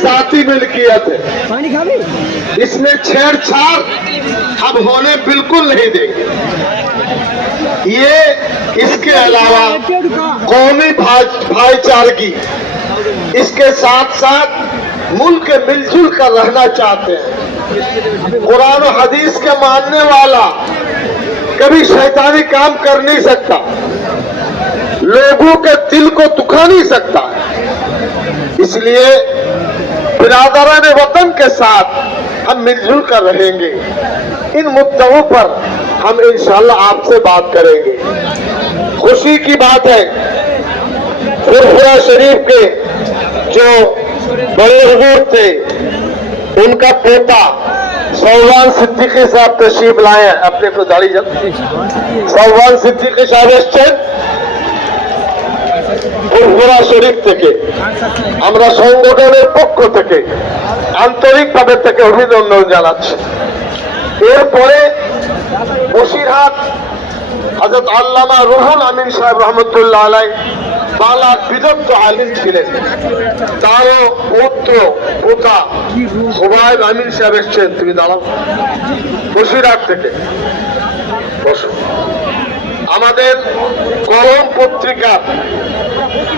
जाति मिल्कियत है इसमें छेड़छाड़ अब होने बिल्कुल नहीं देंगे। ये इसके अलावा कौमी भाई- भाईचारगी इसके साथ साथ मुल्क मिलजुल कर रहना चाहते हैं। कुरान और हदीस के मानने वाला कभी शैतानी काम कर नहीं सकता। लोगों के दिल को दुखा नहीं सकता। इसलिए बिरादरान वतन के साथ हम मिलजुल कर रहेंगे। इन मुद्दों पर हम इंशाल्लाह आपसे बात करेंगे। खुशी की बात है फुरफुरा शरीफ के जो बड़े हजूर थे, उनका पोता सौवान सिद्दीकी साहब तशीफ लाए हैं। अपने को दाढ़ी जब सौवान सिद्दीकी साहब শরীফ থেকে, আমরা সংগঠনের পক্ষ থেকে, আন্তরিকভাবে থেকে অভিনন্দন জানাচ্ছি। এরপরে বসিরহাট হজরত আল্লামা রুহুল আমিন সাহেব রহমতুল্লাহ আলাই বালার বিদগ্ধ আলিম ছিলেন। তারও পুত্র, পোতা হুমায়ুন আমিন সাহেব এসছেন। তুমি দাঁড়াও। বসিরহাট থেকে। বসো। আমাদের কলম পত্রিকার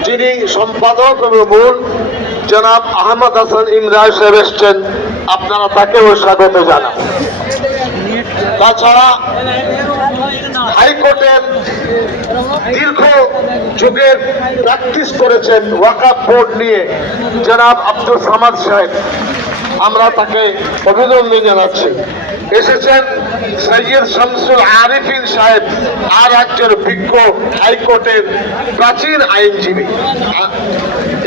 যিনি সম্পাদক এবং মূল জনাব আহমদ হাসান ইমরান সাহেব এসছেন, আপনারা তাকেও স্বাগত জানান। তাছাড়া হাইকোর্টের দীর্ঘ যুগের প্র্যাকটিস করেছেন ওয়াকাফ বোর্ড নিয়ে জনাব আব্দুল সামাদ সাহেব। আমরা তাকে অভিনন্দন জানাচ্ছি। এসেছেন সৈয়দ শামসুল আরিফিন সাহেব, আর একজন বিজ্ঞ হাইকোর্টের প্রাচীন আইনজীবী।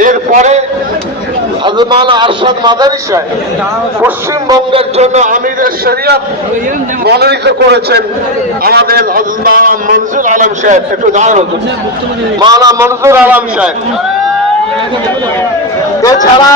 এরপরে হজমান আরশাদ মাদানী সাহেব, পশ্চিমবঙ্গের জন্য আমিরের শরিয়ত মনোনীত করেছেন আমাদের হজরত মাওলানা মনজুর আলম সাহেব। একটু দাঁড়ানো মাওলানা মনজুর আলম সাহেব। এছাড়া